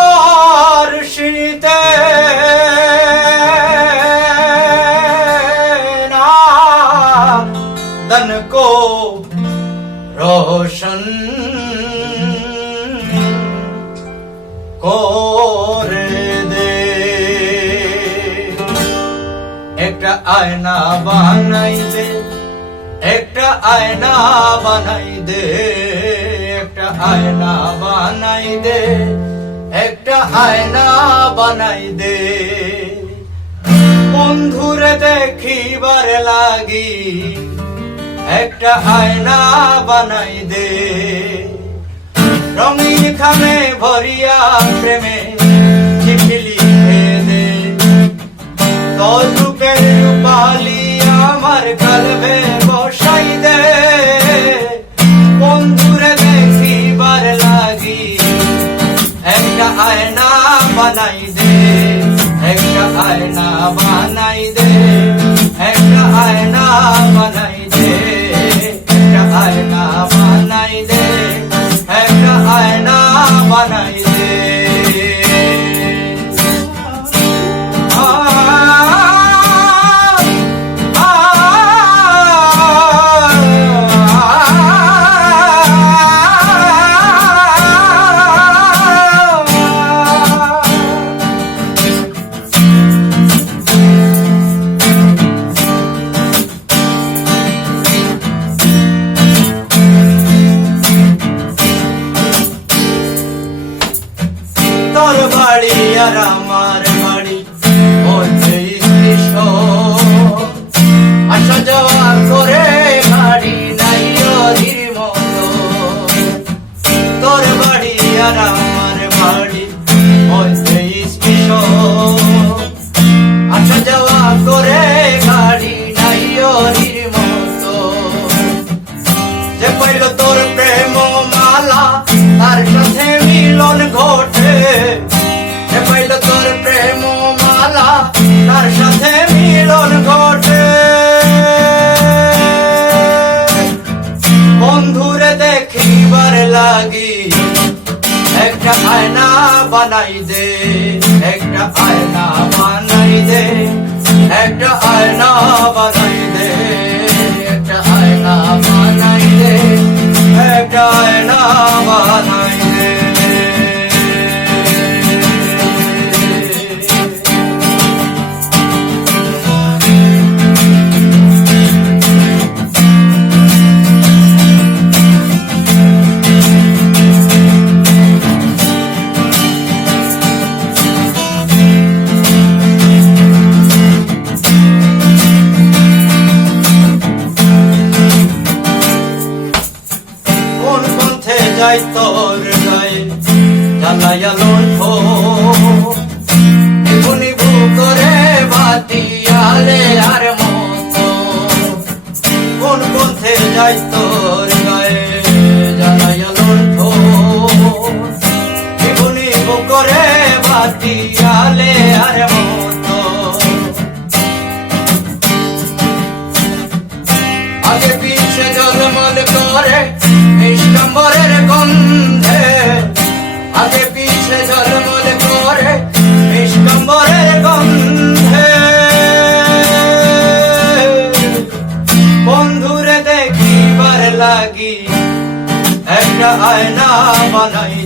তোমার শীতে না दन को रोशन করে দে একটা আয়না বানাই দে একটা আয়না বানাই দে একটা আয়না বানাই দে একটা আয়না বানাই দে বন্ধুরে দেখিবার লাগি একটা আয়না বানাই দে রঙিন খামে ভরিয়া প্রেমে চিঠি লিখে দে তোর রূপের রূপালি আমার কলবে বসাই দে বন্ধুরে দেখিবার লাগি একটা আয়না বানাই দে একটা আয়না বানাই দে একটা আয়না বানাই দে একটা আয়না বানাই দে একটা আয়না বানাই দে তোর বাড়ি আর আমার বাড়ি মধ্যে আসা যাওয়া করে গাড়ি নাই অধীর মতো তোর বাড়ি আর আমার বাড়ি মধ্যে আসা যাওয়া করে গাড়ি নাই অধীর মতো যে পাইল তোর প্রেম মালা তার সাথে মিলন ঘটে যে পাইল তোর প্রেম মালা তার সাথে মিলন ঘটে বন্ধুরে দেখিবার লাগি একটা আয়না বানাই দে একটা আয়না বানাই দে একটা আয়না বানাই দে একটা আয়না বানাই দে একটা আয়না বানাই দে যাই তোর গায়ে জ্বালাইয়া লণ্ঠ নিভু নিভু করে বাতি আলে আর মতো কোন পথে যাই তোর গায়ে জ্বালাইয়া লণ্ঠ নিভু নিভু করে বাতি আলে আর মতো আগে পিছে ঝলমল করে নিষ্কম্বরের গন্ধে আগে পিছে ঝলমল করে নিষ্কম্বরের গন্ধে বন্ধুরে দেখিবার লাগি একটা আয়না বানাই